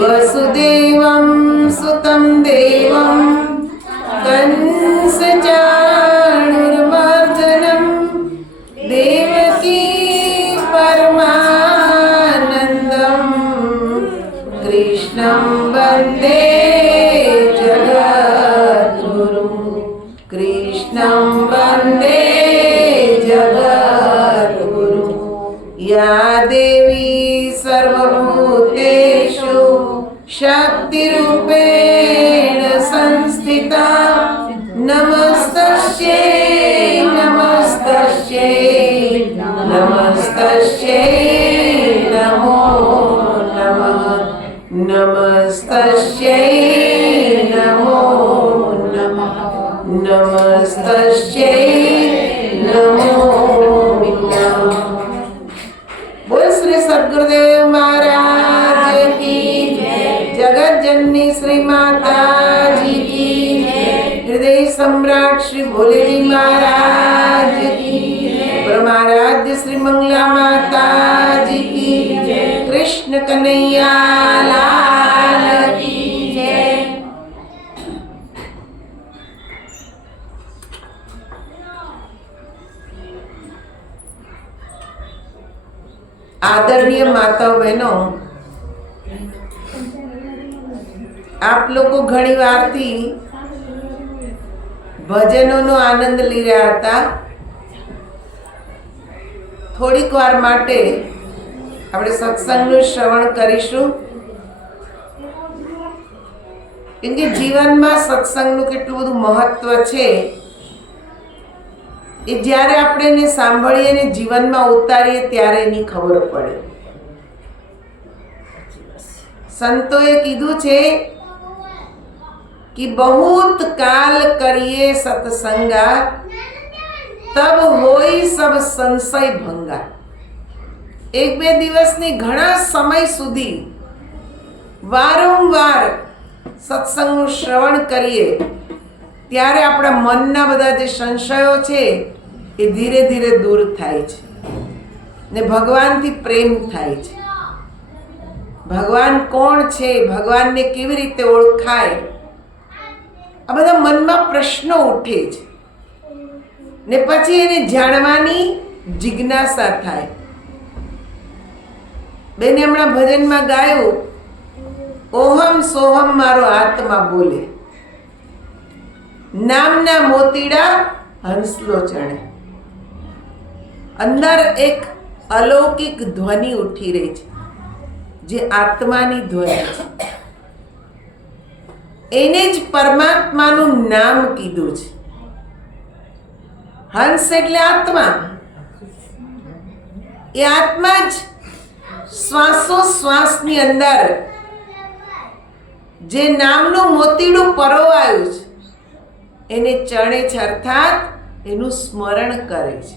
वसुदेवं सुतं देवं कंसचाणूरमर्दनं देवकी परमानन्दं कृष्णं वन्दे जगद्गुरुं कृष्णं वन्दे जगद्गुरुं या देवी सर्वभूतेषु शक्तिरूपेण संस्थिता नमस्तस्यै नमस्तस्यै नमस्तस्यै नमो नमः नमस्तस्यै नमो नमः नमस्तस्यै नमो नमः। बोल श्री सद्गुरुदेव महाराज की जगत जननी श्री माता जी की हृदय सम्राट श्री भोले जी महाराज की परमाराध्य श्री मंगला माता जी की कृष्ण कन्हैया लाल की जय। आदरणीय माताओं बहनों, आप લોકો ઘણી વારથી ભજનોનો આનંદ લઈ રહ્યા હતા. થોડીક વાર માટે આપણે સત્સંગનું શ્રવણ કરીશું, કેમ કે જીવનમાં સત્સંગનું કેટલું બધું મહત્વ છે એ જ્યારે આપણે એને સાંભળીએ અને જીવનમાં ઉતારીએ ત્યારે એની ખબર પડે. સંતોએ કીધું છે कि बहुत काल करिए सत्संगा तब होई सब संशय भंगा. एक बे दिवसनी घणा समय सुधी वारंवार सत्संगનું શ્રવણ કરીએ ત્યારે આપણા મનના બધા જે સંશયો છે એ ધીરે ધીરે દૂર થાય છે ને ભગવાનથી પ્રેમ થાય છે. ભગવાન કોણ છે, ભગવાનને કેવી રીતે ઓળખાય, આ બધા મનમાં પ્રશ્નો ઉઠે છે ને પછી એને જાણવાની જિજ્ઞાસા થાય. બેને હમણાં ભજનમાં ગાયું, ઓહમ સોહમ મારો આત્મા બોલે, નામના મોતીડા હંસલો ચણે. અંદર એક અલૌકિક ધ્વનિ ઉઠી રહી છે જે આત્માની ધ્વનિ છે. એને જ પરમાત્માનું નામ કીધું છે. હંસ એટલે આત્મા. એ આત્મા જ શ્વાસોશ્વાસની અંદર જે નામનું મોતીડું પરોવાયું છે એને ચણે છે, અર્થાત એનું સ્મરણ કરે છે.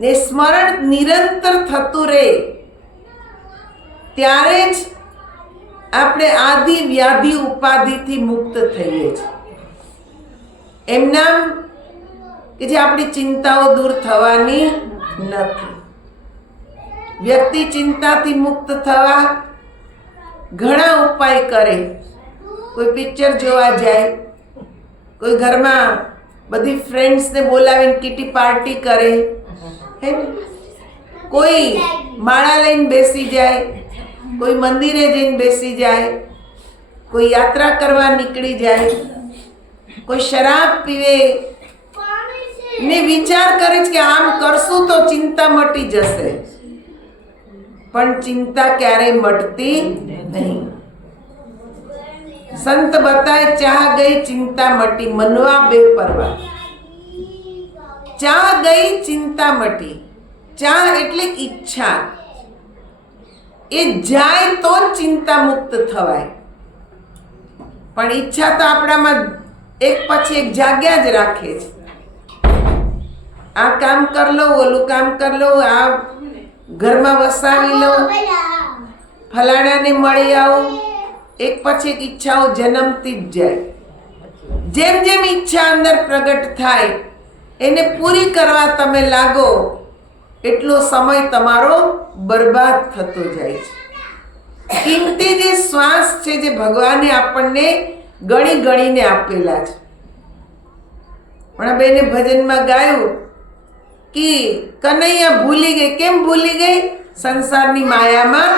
ને સ્મરણ નિરંતર થતું રહે ત્યારે જ આપણે આદિ વ્યાધિ ઉપાધિથી મુક્ત થઈએ છીએ. એમ નામ કે જે આપણી ચિંતાઓ દૂર થવાની નથી. વ્યક્તિ ચિંતાથી મુક્ત થવા ઘણા ઉપાય કરે. કોઈ પિક્ચર જોવા જાય, કોઈ ઘરમાં બધી ફ્રેન્ડ્સને બોલાવીને કિટી પાર્ટી કરે, કોઈ માળા લઈને બેસી જાય, કોઈ મંદિરે જઈને બેસી જાય, કોઈ યાત્રા કરવા નીકળી જાય, કોઈ શરાબ પીવે ને વિચાર કરે છે કે આમ કરશું તો ચિંતા મટી જશે. પણ ચિંતા ક્યારેય મટતી નહીં. સંત બતાય ચાહ ગઈ ચિંતા મટી, મનવા બેપરવા. ચાહ ગઈ ચિંતા મટી. ચાહ એટલે ઈચ્છા. એ જાય તો ચિંતા મુક્ત થવાય. પણ ઈચ્છા તો આપણામાં એક પછી એક જાગ્યા જ રાખે છે. આ કામ કર લો, ઓલું કામ કર લો, આ ઘરમાં વસાવી લો, ફલાણાને મળી આવું. એક પછી એક ઈચ્છાઓ જન્મતી જ જાય. જેમ જેમ ઈચ્છા અંદર પ્રગટ થાય એને પૂરી કરવા તમે લાગો એટલો સમય તમારો બરબાદ થતો જાય છે. કિંમતી જે શ્વાસ છે, જે ભગવાને આપણને ગણી ગણીને આપેલા છે. પણ બેને ભજનમાં ગાયું કે કનૈયા ભૂલી ગઈ. કેમ ભૂલી ગઈ? સંસારની માયામાં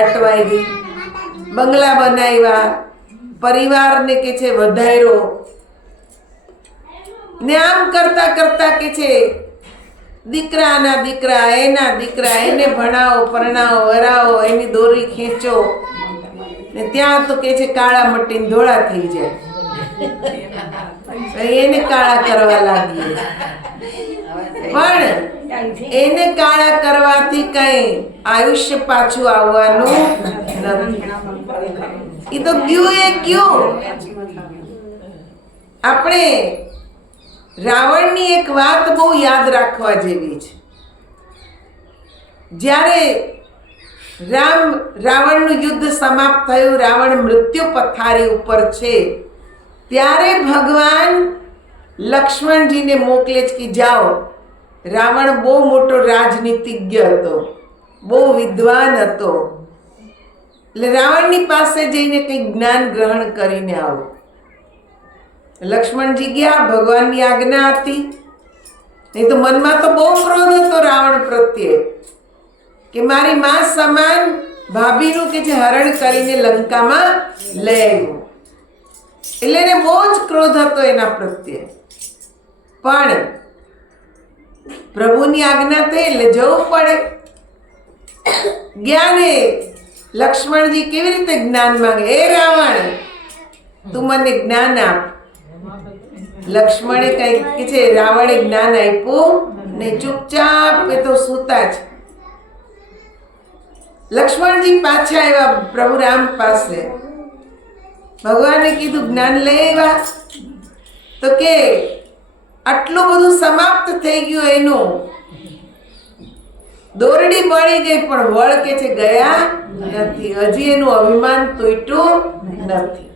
અટવાઈ ગઈ. બંગલા બનાવ્યા, પરિવારને કે છે વધાર્યો, ને આમ કરતા કરતા કે છે દીકરાના દીકરા, એના દીકરા, એને ભણાવો, પરણાવો, વરાવો, એની દોરી ખેંચો, ને ત્યાં તો કે છે કાળા મટીને ધોળા થઈ જાય. એને કાળા કરવા લાગીએ. પણ એને કાળા કરવાથી કઈ આયુષ્ય પાછું આવવાનું નથી. એ તો ગયું એ ગયું. આપણે રાવણની એક વાત બહુ યાદ રાખવા જેવી છે. જ્યારે રાવણનું યુદ્ધ સમાપ્ત થયું, રાવણ મૃત્યુ પથારી ઉપર છે, ત્યારે ભગવાન લક્ષ્મણજીને મોકલે છે કે જાઓ. રાવણ બહુ મોટો રાજનીતિજ્ઞ હતો, બહુ વિદ્વાન હતો, એટલે રાવણની પાસે જઈને કંઈક જ્ઞાન ગ્રહણ કરીને આવો. લક્ષ્મણજી ગયા, ભગવાનની આજ્ઞા હતી. નહીં તો મનમાં તો બહુ ક્રોધ હતો રાવણ પ્રત્યે કે મારી માં સમાન ભાભીનું કે જે હરણ કરીને લંકામાં લઈ આવ્યો. એટલે એને બહુ જ ક્રોધ હતો એના પ્રત્યે. પણ પ્રભુની આજ્ઞા થઈ એટલે જવું પડે. ગયા ને લક્ષ્મણજી કેવી રીતે જ્ઞાન માંગે? એ રાવણ, તું મને જ્ઞાન આપ. લક્ષ્મણે કઈ કે છે રાવણે જ્ઞાન આપ્યું ને ચૂપચાપ એ તો સૂતા છે. લક્ષ્મણજી પાછા આવ્યા પ્રભુ રામ પાસે. ભગવાને કીધું જ્ઞાન લઈ આવ્યા? તો કે આટલું બધું સમાપ્ત થઈ ગયું એનું. દોરડી બળી ગઈ પણ વળ કે છે ગયા નથી. હજી એનું અભિમાન તૂટ્યું નથી.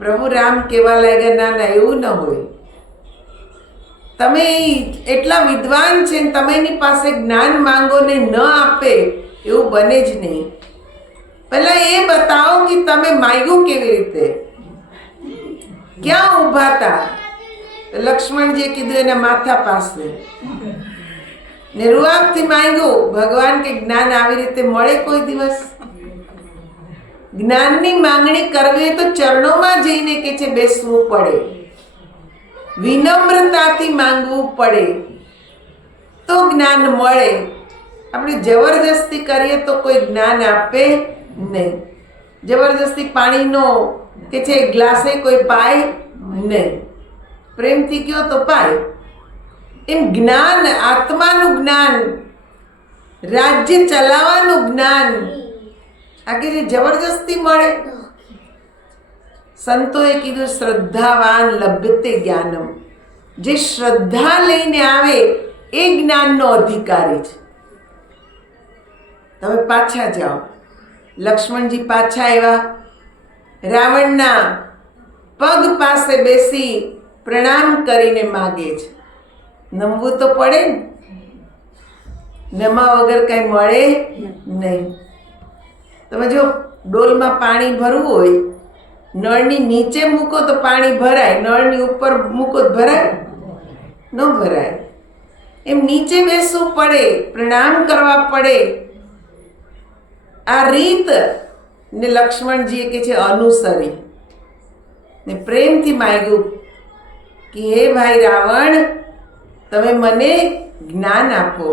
પ્રભુ રામ કહેવા લાગ્યા ના ના, એવું ન હોય. તમે એટલા વિદ્વાન છે ને તમે એની પાસે જ્ઞાન માંગો ને ન આપે, એવું બને જ નહીં. પહેલા એ બતાવો કે તમે માંગ્યું કેવી રીતે, ક્યાં ઊભા હતા. લક્ષ્મણજીએ કીધું એના માથા પાસે ને રૂઆબથી માંગ્યું. ભગવાન કે જ્ઞાન આવી રીતે મળે કોઈ દિવસ? જ્ઞાનની માંગણી કરવી તો ચરણોમાં જઈને કે છે બેસવું પડે, વિનમ્રતાથી માંગવું પડે તો જ્ઞાન મળે. આપણે જબરજસ્તી કરીએ તો કોઈ જ્ઞાન આપે નહીં. જબરજસ્તી પાણીનો કે છે ગ્લાસે કોઈ પાય નહીં. પ્રેમથી કયો તો પાય. એમ જ્ઞાન, આત્માનું જ્ઞાન, રાજ્ય ચલાવવાનું જ્ઞાન આ કે જબરજસ્તી મળે. સંતોએ કીધું શ્રદ્ધાવાન લભ્યતે જ્ઞાનમ. જે શ્રદ્ધા લઈને આવે એ જ્ઞાનનો અધિકારી છે. તમે પાછા જાઓ. લક્ષ્મણજી પાછા આવ્યા, રાવણના પગ પાસે બેસી પ્રણામ કરીને માગે છે. નમવું તો પડે ને, નમા વગર કઈ મળે નહીં. તમે જો ડોલમાં પાણી ભરવું હોય, નળની નીચે મૂકો તો પાણી ભરાય, નળની ઉપર મૂકો તો ભરાય? ન ભરાય. એમ નીચે બેસવું પડે, પ્રણામ કરવા પડે. આ રીત ને લક્ષ્મણજીએ કે છે અનુસરી ને પ્રેમથી માંગ્યું કે હે ભાઈ રાવણ, તમે મને જ્ઞાન આપો,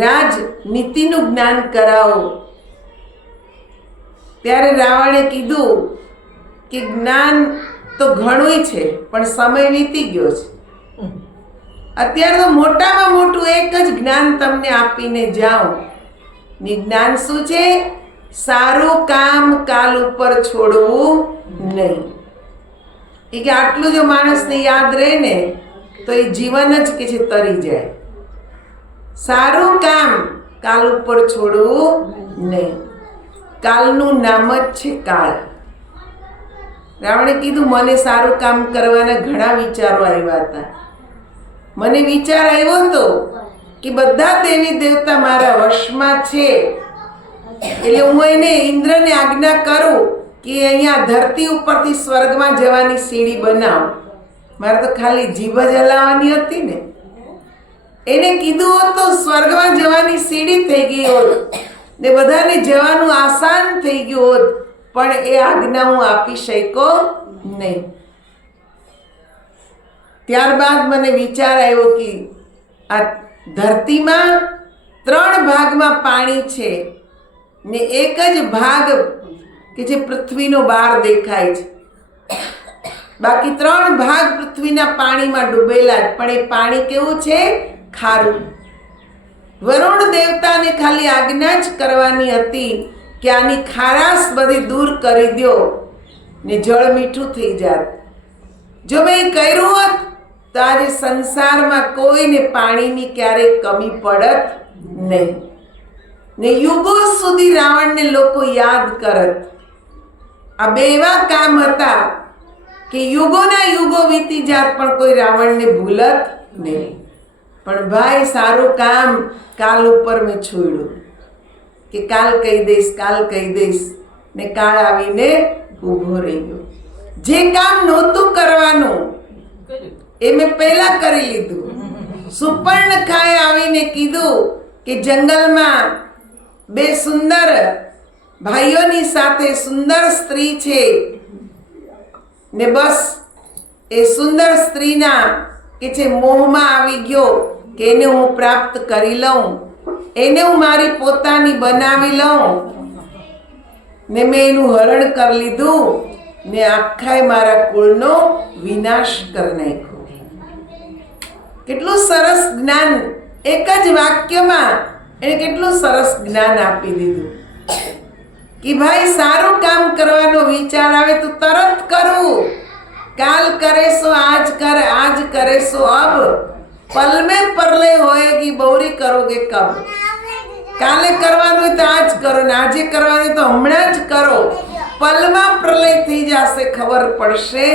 રાજનીતિનું જ્ઞાન કરાવો. ત્યારે રાવણે કીધું કે જ્ઞાન તો ઘણું છે પણ સમય વીતી ગયો છે. અત્યારે તો મોટામાં મોટું એક જ જ્ઞાન તમને આપીને જાઉં. જ્ઞાન શું છે? સારું કામ કાલ ઉપર છોડવું નહીં. એ કે આટલું જો માણસને યાદ રહે ને તો એ જીવન જ કે છે તરી જાય. સારું કામ કાલ ઉપર છોડવું નહીં. કાલનું નામ જ છે કાળ. રાવણે કીધું મને સારું કામ કરવાના ઘણા વિચારો આવ્યા હતા. મને વિચાર આવ્યો હતો કે બધા દેવી દેવતા મારા વશમાં છે, એટલે હું એને ઇન્દ્રને આજ્ઞા કરું કે અહીંયા ધરતી ઉપરથી સ્વર્ગમાં જવાની સીડી બનાવ. મારે તો ખાલી જીભ જ હલાવવાની હતી ને. એને કીધું હોત તો સ્વર્ગમાં જવાની સીડી થઈ ગઈ હોત ને બધાને જવાનું આસાન થઈ ગયું હોત, પણ એ આજ્ઞા હું આપી શક્યો નહીં. ત્યારબાદ મને વિચાર આવ્યો કે આ ધરતીમાં 3 ભાગમાં પાણી છે ને એક જ ભાગ કે જે પૃથ્વીનો બહાર દેખાય છે. બાકી 3 ભાગ પૃથ્વીના પાણીમાં ડૂબેલા જ, પણ એ પાણી કેવું છે? ખારું. વરુણ દેવતાને ખાલી આજ્ઞા જ કરવાની હતી કે આની ખારાશ બધી દૂર કરી દો ને જળ મીઠું થઈ જાત. જો મેં કર્યું હોત તો આજે સંસારમાં કોઈને પાણીની ક્યારેય કમી પડત નહીં ને યુગો સુધી રાવણને લોકો યાદ કરત. આ બે એવા કામ હતા કે યુગોના યુગો વીતી જાત પણ કોઈ રાવણને ભૂલત નહીં. પણ ભાઈ સારું કામ કાલ ઉપર મેં છોડ્યું કે કાલ કહી દઈશ ને કાળ આવીને ઊભો રહી ગયો. જે કામ નહોતું કરવાનું એ મેં પહેલા કરી લીધું. સુપર્ણખાએ આવીને કીધું કે જંગલમાં 2 સુંદર ભાઈઓની સાથે સુંદર સ્ત્રી છે ને બસ એ સુંદર સ્ત્રીના કે જે મોહમાં આવી ગયો કે એને હું પ્રાપ્ત કરી લઉં, એને હું મારી પોતાની બનાવી લઉં ને મેં એનું હરણ કરી લીધું ને આખાય મારા કુળનો વિનાશ કરી નાખ્યો. કેટલું સરસ જ્ઞાન! એક જ વાક્યમાં એને કેટલું સરસ જ્ઞાન આપી દીધું કે ભાઈ સારું કામ કરવાનો વિચાર આવે તો તરત કરવું. કાલ કરે સો आज कर, आज करे सो अब, पल में परले होएगी बौरी करोगे कब. કાલે કરવાનું હોય તો આજ કરો ને આજે કરવાનું હોય તો હમણાં જ કરો. પલમાં પ્રલય થઈ જશે, ખબર પડશે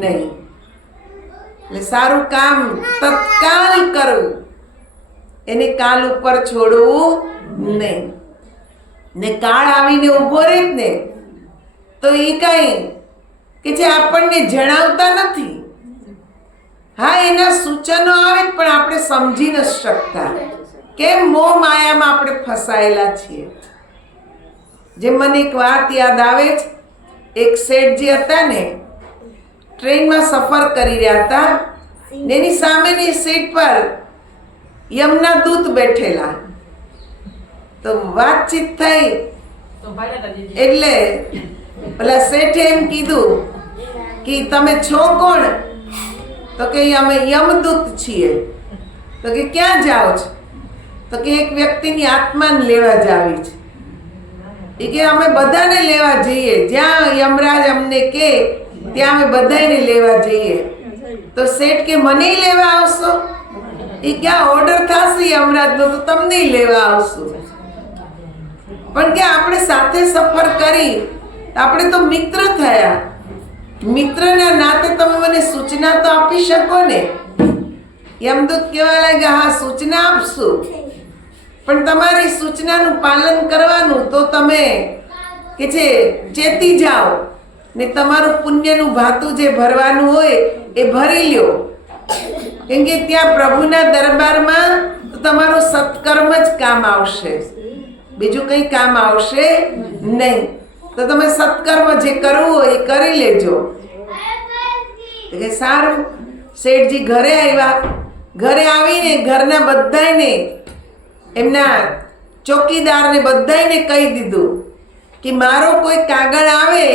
નહીં. એટલે સારું કામ તત્કાલ કરવું, એને કાલ ઉપર છોડવું નહીં. ને કાળ આવીને ઊભો રહે ને તો એ કાંઈ કે જે આપણને જણાવતા નથી. હા, એના સૂચનો આવે પણ આપણે સમજી ન શકતા. કેમ? મોહ માયામાં આપણે ફસાયેલા છીએ. જે મને એક વાત યાદ આવે છે, એક શેઠજી હતા ને, ટ્રેનમાં સફર કરી રહ્યા હતા ને એની સામેની સીટ પર યમના દૂત બેઠેલા. તો વાતચીત થઈ એટલે પેલા શેઠે એમ કીધું કે તમે છો કોણ? તો કે અમે યમદૂત છીએ. તો કે ક્યાં જાઓ છો? તો કે એક વ્યક્તિની આત્માને લેવા જાવી છે. એ કે અમે બધાને લેવા જઈએ, જ્યાં યમરાજ અમને કે ત્યાં અમે બધાને લેવા જઈએ. તો શેઠ કે મને લેવા આવશો? એ ક્યાં ઓર્ડર થશે યમરાજનો તો તમને લેવા આવશું. પણ કે આપણે સાથે સફર કરી, આપણે તો મિત્ર થયા. મિત્રના નાતે તમે મને સૂચના તો આપી શકો ને. યમદૂત કહેવા લાગ્યા, હા સૂચના આપશું, પણ તમારી સૂચનાનું પાલન કરવાનું. તો તમે કે છે ચેતી જાઓ ને તમારું પુણ્યનું ભાતું જે ભરવાનું હોય એ ભરી લ્યો. કેમ કે ત્યાં પ્રભુના દરબારમાં તો તમારું સત્કર્મ જ કામ આવશે, બીજું કંઈ કામ આવશે નહીં. તો તમે સત્કર્મ જે કરવું હોય એ કરી લેજો. કે સારું. શેઠજી ઘરે આવ્યા. ઘરે આવીને ઘરના બધાને, એમના ચોકીદારને બધાને કહી દીધું કે મારો કોઈ કાગળ આવે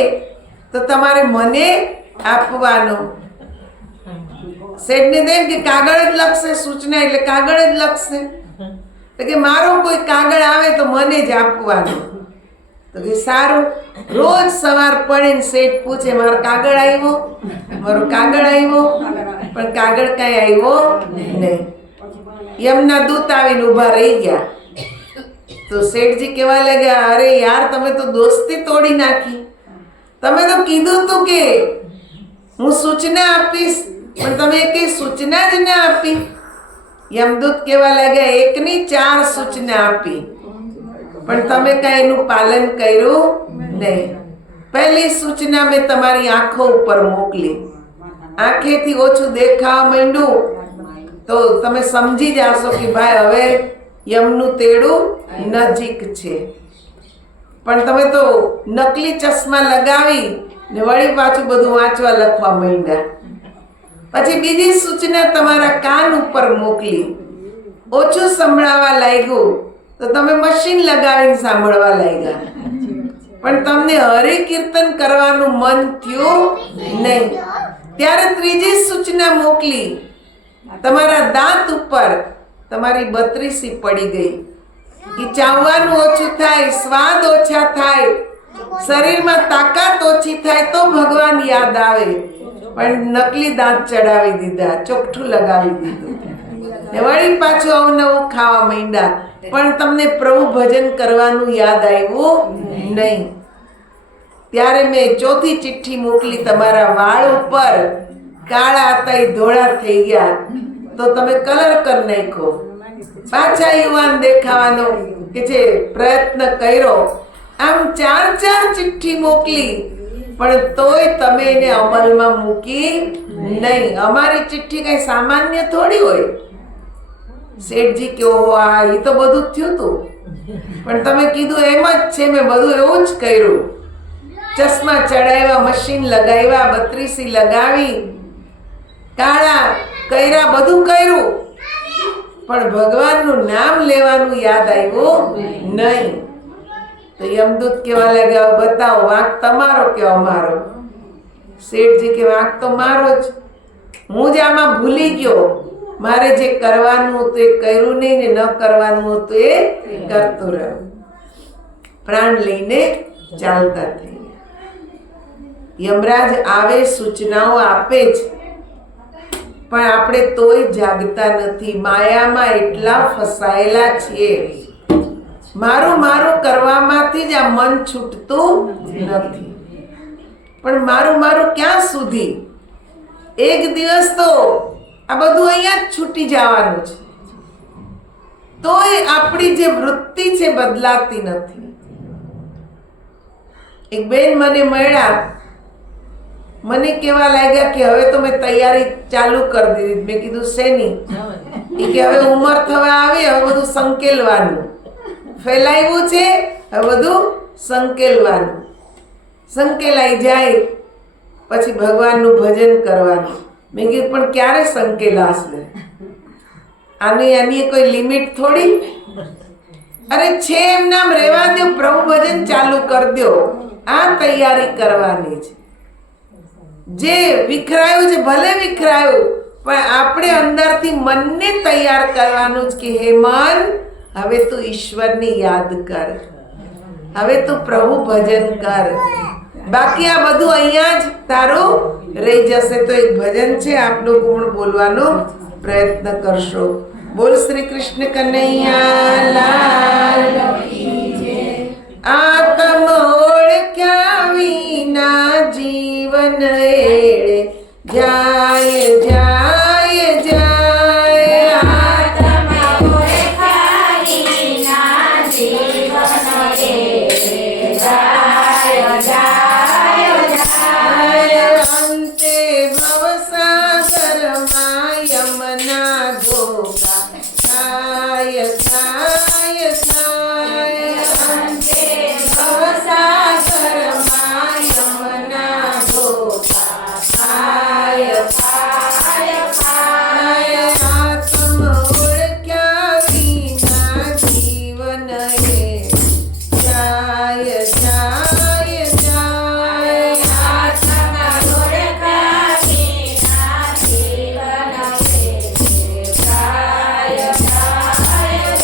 તો તમારે મને આપવાનો. શેઠને તેમ કે કાગળ જ લખશે, સૂચના એટલે કાગળ જ લખશે. તો કે મારો કોઈ કાગળ આવે તો મને જ આપવાનો. તો કે સારું. રોજ સવાર પડે ને શેઠ પૂછે મારો કાગળ આવ્યો, મારો કાગળ આવ્યો, પણ કાગળ કાંઈ આવ્યો નહીં. યમના દૂત આવીને ઊભા રહી ગયા. તો શેઠજી કહેવા લાગ્યા, અરે યાર તમે તો દોસ્તી તોડી નાખી. તમે તો કીધું તું કે હું સૂચના આપીશ, પણ તમે કઈ સૂચના જ ના આપી. યમદૂત કહેવા લાગ્યા, એકની 4 સૂચના આપી, પણ તમે કાંઈ એનું પાલન કર્યું નહીં. પહેલી સૂચના મેં તમારી આંખો ઉપર મોકલી. આંખેથી ઓછું દેખાવા માંડ્યું તો તમે સમજી જાશો કે ભાઈ હવે યમનું તેડું નજીક છે. પણ તમે તો નકલી ચશ્મા લગાવી ને વળી પાછું બધું વાંચવા લખવા માંડ્યા. પછી બીજી સૂચના તમારા કાન ઉપર મોકલી. ઓછું સંભળાવા લાગ્યું તો તમે મશીન લગાવીને સાંભળવા લાગ્યા, પણ તમને હરિ કીર્તન કરવાનું મન થયું નહીં. ત્યારે ત્રીજી સૂચના મોકલી. તમારા દાંત ઉપર તમારી બત્રીસી પડી ગઈ. એ ચાવવાનું ઓછું થાય, સ્વાદ ઓછા થાય, શરીરમાં તાકાત ઓછી થાય તો ભગવાન યાદ આવે. પણ નકલી દાંત ચડાવી દીધા, ચોકઠું લગાવી દીધું ને વળી પાછું અવનવું ખાવા માંડ્યા, પણ તમને પ્રભુ ભજન કરવાનું યાદ આવ્યું નહીં. ત્યારે મેં ચોથી ચિઠ્ઠી મોકલી. તમારા વાળ ઉપર કાળા હતા એ ધોળા થઈ ગયા તો તમે કલર કરી નાખો. પાછા યુવાન દેખાવાનો કે જે પ્રયત્ન કર્યો. આમ 4 ચિઠ્ઠી મોકલી, પણ તોય તમે એને અમલમાં મૂકી નહીં. અમારી ચિઠ્ઠી કઈ સામાન્ય થોડી હોય. શેઠજી કેવો આ એ તો બધું થયું હતું, પણ તમે કીધું એમ જ છે, મેં બધું એવું જ કર્યું. ચશ્મા ચડાવ્યા, મશીન લગાવ્યા, 32 લગાવી, કાળા કર્યા, બધું કર્યું, પણ ભગવાનનું નામ લેવાનું યાદ આવ્યું નહીં. તો યમદૂત કહેવા લાગ્યા, બતાવો વાંક તમારો કે અમારો? શેઠજી કે વાંક તો મારો જ. હું જ આમાં ભૂલી ગયો. મારે જે કરવાનું હતું એ કર્યું નહીં ને ન કરવાનું હતું એ કરતો રહ્યો. પ્રાણ લઈને ચાલતા થઈ. યમરાજ આવે, સૂચનાઓ આપે છે, પણ આપણે તોય જાગતા નથી. માયામાં એટલા ફસાયેલા છીએ. મારું કરવામાંથી જ આ મન છૂટતું નથી. પણ મારું ક્યાં સુધી? એક દિવસ તો આ બધું અહીંયા જ છૂટી જવાનું છે. તોય આપણી જે વૃત્તિ છે બદલાતી નથી. એક બેન મને મળ્યા, મને કેવા લાગ્યા કે હવે તો મેં તૈયારી ચાલુ કરી દીધી. મેં કીધું શેની? એ કે હવે ઉંમર થવા આવી, હવે બધું સંકેલવાનું ફેલાવ્યું છે, હવે બધું સંકેલવાનું. સંકેલાઈ જાય પછી ભગવાનનું ભજન કરવાનું. મેં કીધું પણ ક્યારે સંકેલાશે? આની કોઈ લિમિટ થોડી? અરે છે એમ નામ રહેવા દો, પ્રભુ ભજન ચાલુ કરી દો. આ તૈયારી કરવાની છે. જે વિખરાયું છે ભલે વિખરાયું, પણ આપણે અંદરથી મનને તૈયાર કરવાનું જ કે હે મન, હવે તું ઈશ્વરની યાદ કર, હવે તું પ્રભુ ભજન કર. બાકી આ બધું અહીંયા જ તારું રહી જશે. તો એક ભજન છે, આપનું ગુણ બોલવાનો પ્રયત્ન કરશો. બોલ શ્રી કૃષ્ણ કનૈયા લાલ કી જય. આત્મ ઓળખ્યા વિના જીવન એળે જાય જાય જાય. આત્મ ઓળખ્યા વિના જીવન એળે જાય જાય જાય. અંતે ભવસાગરમાં યમના ધોકા થાય થાય થાય. અંતે ભવસાગરમાં યમના ધોકા થાય થાય થાય. આત્મ ઓળખ્યા વિના જીવન એ જાય જાય જાય. આત્મ ઓળખ્યા વિના જીવન એ જાય જાય જાય.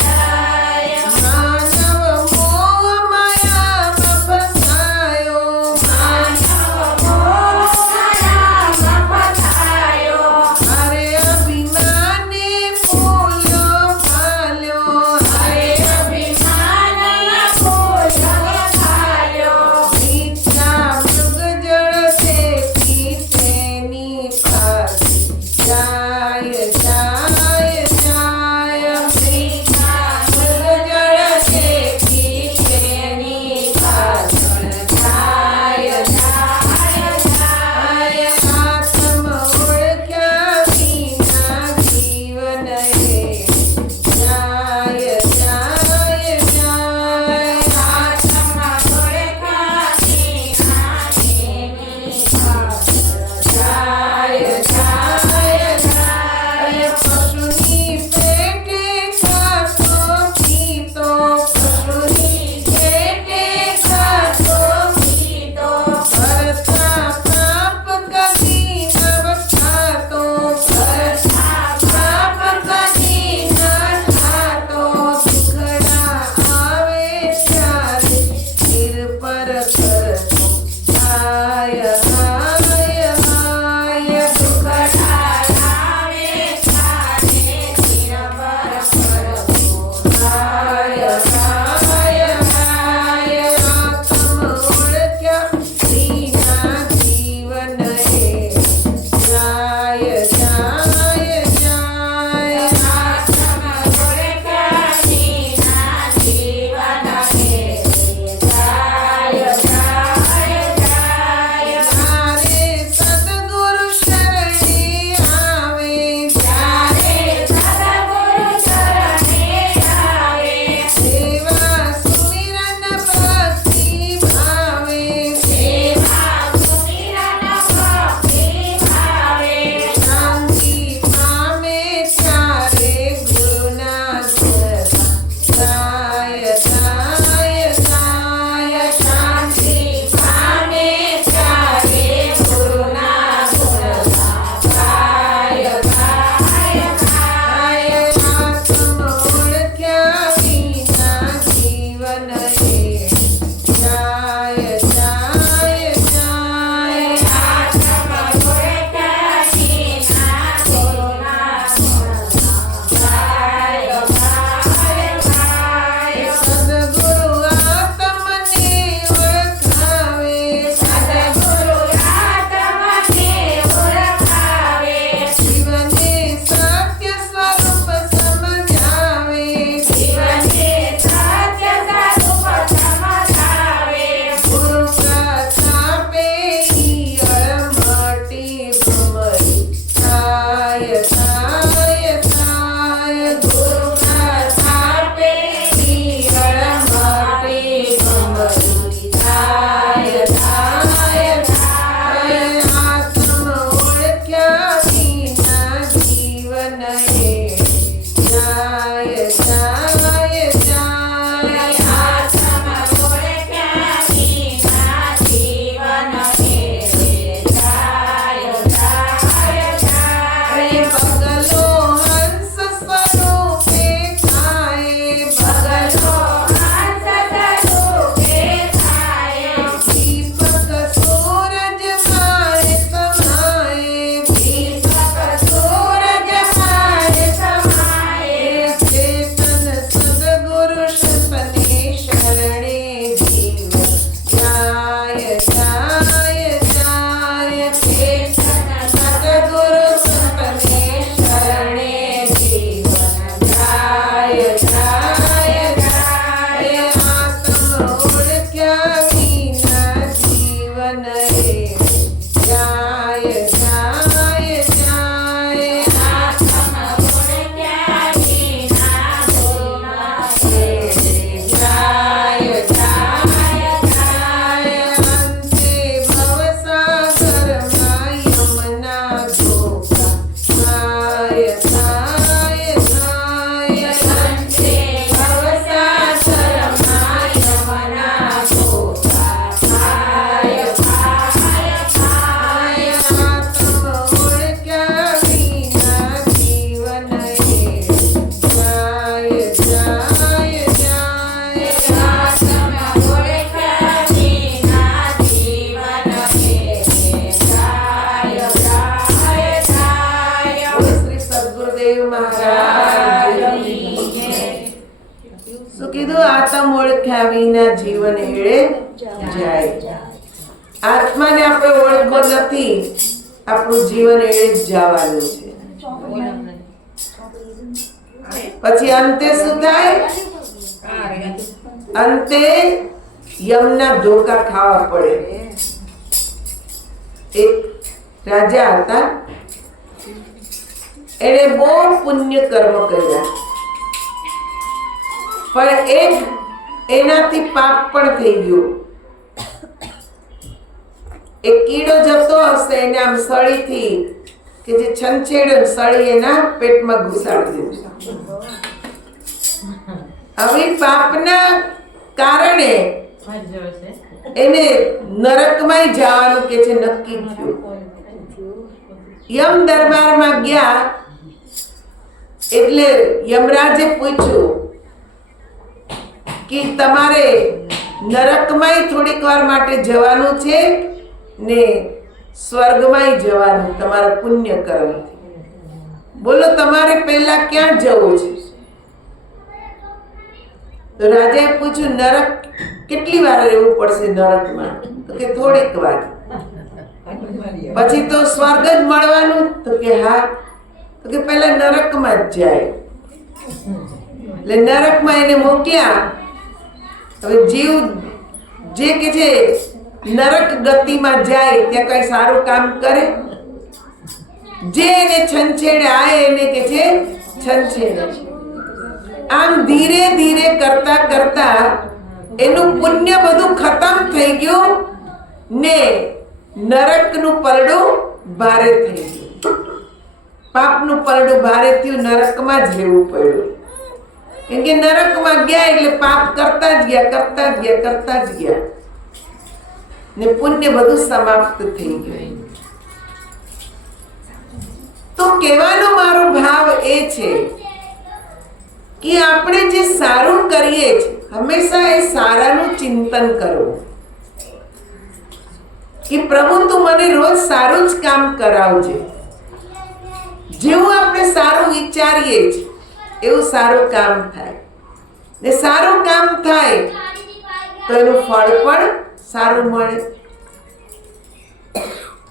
શું કીધું? આત્મ ઓળખ્યા વિના જીવન એળે જાય. આત્માને આપણે ઓળખો નથી, આપણું જીવન એળે જ જવાનું છે. પછી અંતે શું થાય? અંતે યમના ધોકા ખાવા પડે. એક રાજા હતા, એને બહુ પુણ્ય કર્મ કર્યા, પણ એક એનાથી પાપ પણ થઈ ગયું. એક કીડો જતો હશે, એને આમ સળીથી કે જે છંછેડ્યો સળી એના પેટમાં ઘુસાડી દીધું. હવે પાપના કારણે એને નરકમાં જવાનું કે છે નક્કી થયું. યમ દરબારમાં ગયા એટલે યમરાજે પૂછ્યું કે તમારે નરકમાં થોડીક વાર માટે જવાનું છે ને સ્વર્ગમાં જવાનું તમારા પુણ્ય કર્મથી. બોલો તમારે પહેલા ક્યાં જવું છે? તો રાજાએ પૂછ્યું નરક કેટલી વાર રહેવું પડશે નરકમાં? તો કે થોડીક વાર. પછી તો સ્વર્ગ જ મળવાનું? તો કે હા. તો કે પહેલા નરકમાં જ જાય. એટલે નરકમાં એને મોકલ્યા. હવે જીવ જે કે છે નરક ગતિમાં જાય ત્યાં કઈ સારું કામ કરે? જે એને છંછેડે આ એને કે છે છંછેડે. આમ ધીરે ધીરે કરતા કરતા એનું પુણ્ય બધું ખતમ થઈ ગયું ને નરકનું પરડું ભારે થઈ ગયું. પાપનું પરડું ભારે થયું, નરકમાં જ રહેવું પડ્યું. કેમ કે નરકમાં ગયા એટલે પાપ કરતા જ ગયા, કરતા જ ગયા, કરતા જ ગયા ને પુણ્ય બધું સમાપ્ત થઈ ગયું. તો કહેવાનો મારો ભાવ એ છે કે આપણે જે સારું કરીએ છીએ હંમેશા એ સારાનું ચિંતન કરવું કે પ્રભુ તું મને રોજ સારું જ કામ કરાવજે. જેવું આપણે સારું વિચારીએ છીએ એવું સારું કામ થાય ને સારું કામ થાય તો એનું ફળ પણ સારું મળે.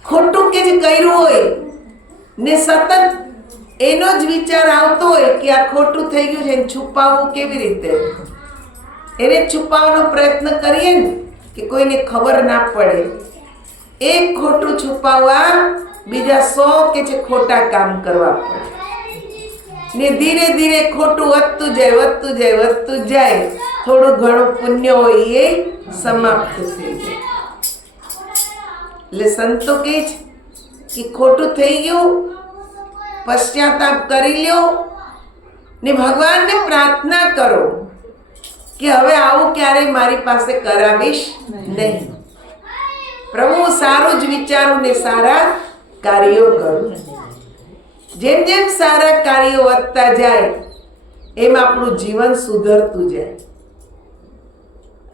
ખોટું કે જે કર્યું હોય ને સતત એનો જ વિચાર આવતો હોય કે આ ખોટું થઈ ગયું છે, એને છુપાવવું કેવી રીતે? એને છુપાવવાનો પ્રયત્ન કરીએ ને કે કોઈને ખબર ના પડે. એક ખોટું છુપાવવા બીજા 100 કે છે ખોટા કામ કરવા પડે ને ધીરે ધીરે ખોટું વધતું જાય, વધતું જાય, વધતું જાય. થોડું ઘણું પુણ્ય હોય એ સમાપ્ત થઈ જાય. એટલે સંતો કહે છે કે ખોટું થઈ ગયું, પશ્ચાતાપ કરી લ્યો ને ભગવાનને પ્રાર્થના કરો કે હવે આવું ક્યારેય મારી પાસે કરાવીશ નહીં. પ્રભુ સારું જ વિચારું ને સારા કાર્યો કરું. જેમ જેમ સારા કાર્યો વધતા જાય એમ આપણું જીવન સુધરતું જાય.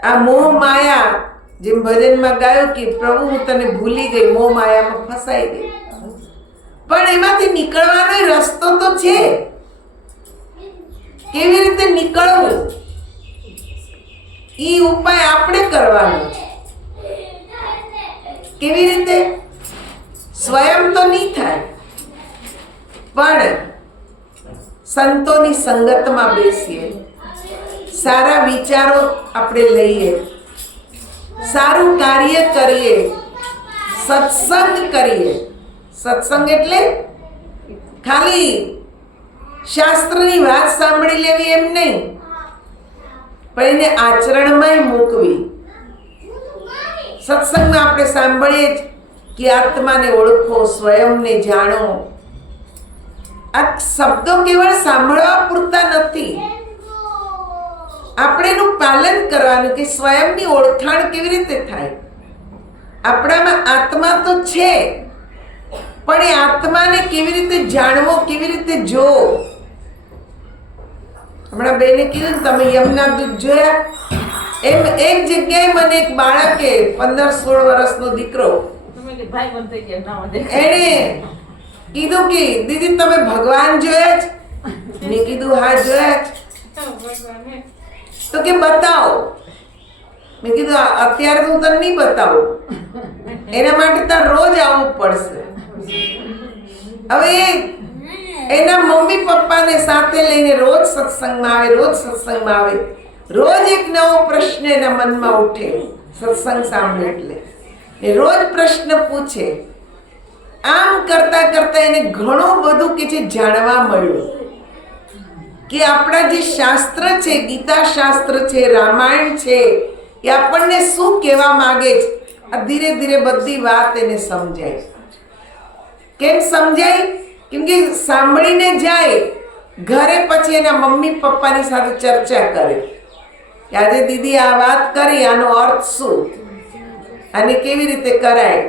આ મોહ માયા જેમ ભજનમાં ગાયું કે પ્રભુ હું તને ભૂલી ગઈ, મોહ માયામાં ફસાઈ ગઈ. પણ એમાંથી નીકળવાનો રસ્તો તો છે. કેવી રીતે નીકળવું એ ઉપાય આપણે કરવાનો છે. કેવી રીતે? સ્વયં તો નહીં થાય, પણ સંતોની સંગતમાં બેસીએ, સારા વિચારો આપણે લઈએ, સારું કાર્ય કરીએ, સત્સંગ કરીએ. સત્સંગ એટલે ખાલી શાસ્ત્રની વાત સાંભળી લેવી એમ નહીં, પણ એને આચરણમાં મૂકવી. સત્સંગમાં આપણે સાંભળીએ કે આત્માને ઓળખો, સ્વયંને જાણો. આ શબ્દો કેવળ સાંભળવા પૂરતા નથી, આપણે એનું પાલન કરવાનું કે સ્વયંની ઓળખાણ કેવી રીતે થાય. આપણામાં આત્મા તો છે, પણ એ આત્માને કેવી રીતે જાણવો, કેવી રીતે જોવો. હમણાં બેને કીધું તમે યમના દૂત જોયા? એમ એક જગ્યાએ મને એક બાળકે 15-16 વર્ષનો દીકરો એને કીધું કે દીદી તમે ભગવાન જોયા છે? મેં કીધું હા જોયા છે. તો કે બતાવો. મેં કીધું અત્યારે તો હું તને નહીં બતાવું, એના માટે તાર રોજ આવવું પડશે. હવે એના મમ્મી પપ્પાને સાથે લઈને રોજ સત્સંગમાં આવે, રોજ એક નવો પ્રશ્ન એના મનમાં ઉઠે. સત્સંગ સાંભળે એટલે રોજ પ્રશ્ન પૂછે. આમ કરતા કરતા એને ઘણું બધું કે જે જાણવા મળ્યું કે આપણા જે શાસ્ત્ર છે, ગીતા શાસ્ત્ર છે, રામાયણ છે, એ આપણને શું કહેવા માંગે છે. આ ધીરે ધીરે બધી વાત એને સમજાય. કેમ સમજાય? કેમ કે સાંભળીને જાય, ઘરે પછી એના મમ્મી પપ્પાની સાથે ચર્ચા કરે કે આજે દીદી આ વાત કરી, આનો અર્થ શું, આને કેવી રીતે કરાય.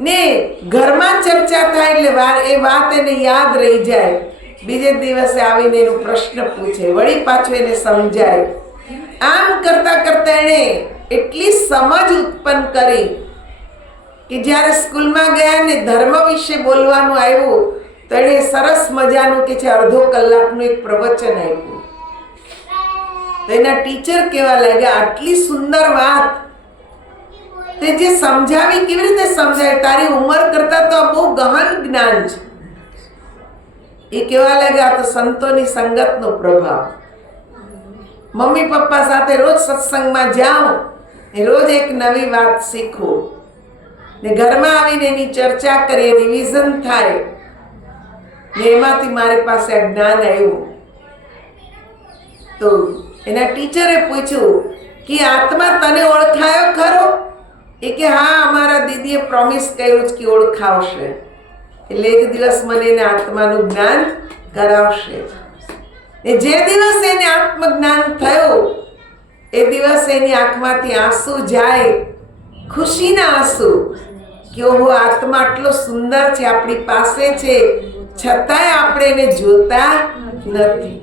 ને ઘરમાં ચર્ચા થાય એટલે એ વાત એને યાદ રહી જાય. બીજે દિવસે આવીને એનો પ્રશ્ન પૂછે, વળી પાછું એને સમજાય. આમ કરતા કરતા એને એટલી સમજ ઉત્પન્ન કરી કે જ્યારે સ્કૂલમાં ગયા ને ધર્મ વિશે બોલવાનું આવ્યું તો એને સરસ મજાનું કે છે અડધો કલાકનું એક પ્રવચન આપ્યું. તો એના ટીચર કહેવા લાગ્યા, આટલી સુંદર વાત તે જે સમજાવી, કેવી રીતે સમજાય? તારી ઉંમર કરતા તો બહુ ગહન જ્ઞાન છે. એ કહેવા લાગ્યા, તો સંતોની સંગતનો પ્રભાવ. મમ્મી પપ્પા સાથે રોજ સત્સંગમાં જાઉં, રોજ એક નવી વાત શીખું, ને ઘરમાં આવીને એની ચર્ચા કરીએ, રિવિઝન થાય, ને એમાંથી મારી પાસે આ જ્ઞાન આવ્યું. તો એના ટીચરે પૂછ્યું કે આત્મા તને ઓળખાયો ખરો? એ કે હા, અમારા દીદીએ પ્રોમિસ કર્યું છે કે ઓળખાવશે, એટલે એક દિવસ મને એને આત્માનું જ્ઞાન કરાવશે. એ જે દિવસે એને આત્મજ્ઞાન થયું એ દિવસે એની આંખમાંથી આંસુ જાય, ખુશીના આંસુ, કે ઓહો, આત્મા આટલો સુંદર છે, આપણી પાસે છે, છતાંય આપણે એને જોતા નથી.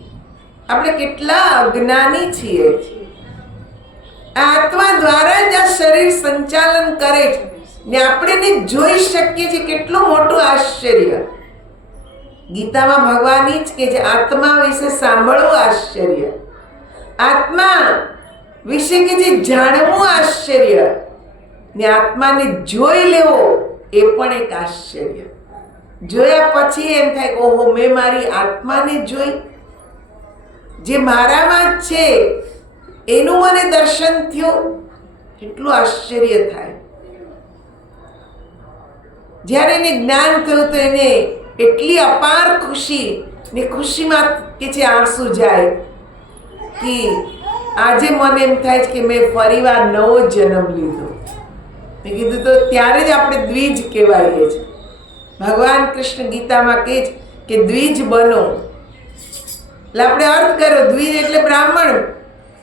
આપણે કેટલા અજ્ઞાની છીએ. આત્મા દ્વારા જ આ શરીર સંચાલન કરે છે ને આપણે એને જોઈ શકીએ છીએ. કેટલું મોટું આશ્ચર્ય! ગીતામાં ભગવાન જ કે છે આત્મા વિશે સાંભળવું આશ્ચર્ય, આત્મા વિશે કે જે જાણવું આશ્ચર્ય, ને આત્માને જોઈ લેવો એ પણ એક આશ્ચર્ય. જોયા પછી એમ થાય કે ઓહો, મેં મારી આત્માને જોઈ, જે મારામાં જ છે એનું મને દર્શન થયું. કેટલું આશ્ચર્ય થાય. જ્યારે એને જ્ઞાન થયું તો એને એટલી અપાર ખુશી, ને ખુશીમાં કે છે આંસુ જાય કે આજે મને એમ થાય છે કે મેં ફરીવાર નવો જન્મ લીધો. મેં કીધું તો ત્યારે જ આપણે દ્વિજ કહેવાઈએ છીએ. ભગવાન કૃષ્ણ ગીતામાં કહે છે કે દ્વિજ બનો. એટલે આપણે અર્થ કર્યો, દ્વિજ એટલે બ્રાહ્મણ.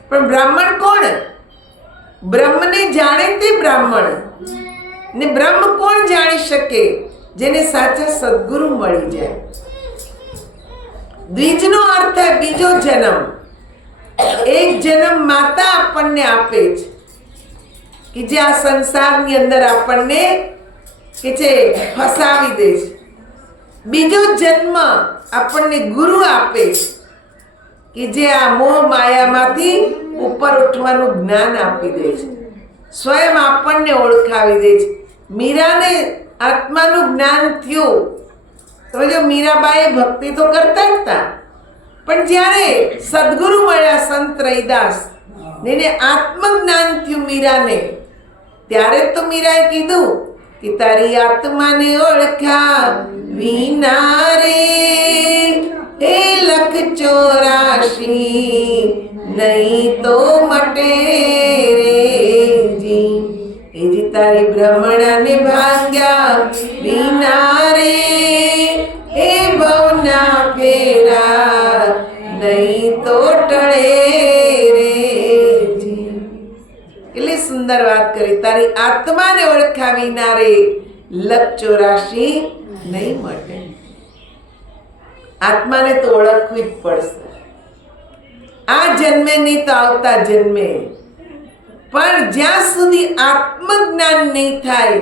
પણ બ્રાહ્મણ કોણ? બ્રહ્મને જાણે તે બ્રાહ્મણ. ને બ્રહ્મ કોણ જાણી શકે? જેને સાચા સદગુરુ મળી જાય. દ્વિજનો અર્થ થાય બીજો જન્મ. એક જન્મ માતા આપણને આપે છે કે જે આ સંસારની અંદર આપણને કે છે ફસાવી દે છે. બીજો જન્મ આપણને ગુરુ આપે છે કે જે આ મોહ માયામાંથી ઉપર ઉઠવાનું જ્ઞાન આપી દે છે, સ્વયં આપણને ઓળખાવી દે છે. મીરાને આત્માનું જ્ઞાન થયું તો જો મીરાબાઈ ભક્તિ તો કરતા હતા, પણ જ્યારે સદગુરુ મળ્યા સંત રૈદાસ ને એને આત્મજ્ઞાન થયું મીરાને, ત્યારે તો મીરાએ કીધું કે તારી આત્માને ઓળખા વિના રે એ 184 નહીં તો મટે રે જી. એ જી તારી ભ્રમણાને ભાંગ્યા વિના રે એ ભવના ફેરા નહીં તો ટળે રે જી. કેટલી સુંદર વાત કરી. તારી આત્માને ઓળખ્યા વિના રે 184 નહીં મળે. આત્માને તો ઓળખવી જ પડશે. આ જન્મે નહીં તો આવતા જન્મે. પણ જ્યાં સુધી આત્મજ્ઞાન નહીં થાય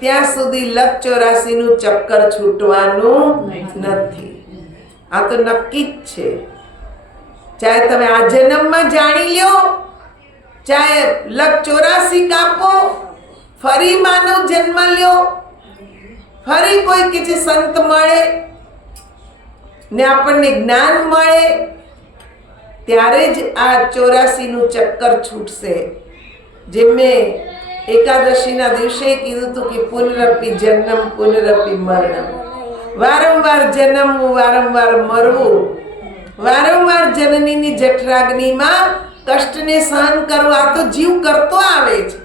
ત્યાં સુધી 184 નું ચક્કર છૂટવાનું નથી. આ તો નક્કી જ છે. ચાહે તમે આ જન્મમાં જાણી લ્યો, ચાહે લખ 84 કાપો, ફરી માનવ જન્મ લ્યો, ફરી કોઈ કે જે સંત મળે ને આપણને જ્ઞાન મળે, ત્યારે જ આ 84 નું ચક્કર છૂટશે. જેમ મેં એકાદશીના દિવસે કીધું હતું કે પુનરપી જન્મ પુનરપી મરણમ, વારંવાર જન્મવું, વારંવાર મરવું, વારંવાર જનનીની જઠરાગ્નિમાં કષ્ટને સહન કરવું. આ તો જીવ કરતો આવે છે.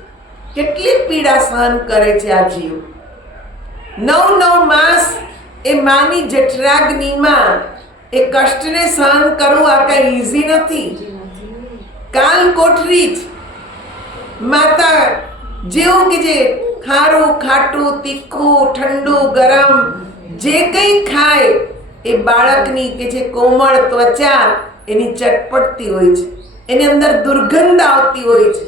કેટલી પીડા સહન કરે છે આ જીવ. 9 માસ એ માની જઠરાગ્નિમાં એ કષ્ટને સહન કરવું આ કઈ ઈઝી નથી. કાલ કોઠરી જ માતા જેવું કે જે ખારું, ખાટું, તીખું, ઠંડુ, ગરમ જે કંઈ ખાય એ બાળકની કે જે કોમળ ત્વચા એની ચટપટતી હોય છે, એની અંદર દુર્ગંધ આવતી હોય છે,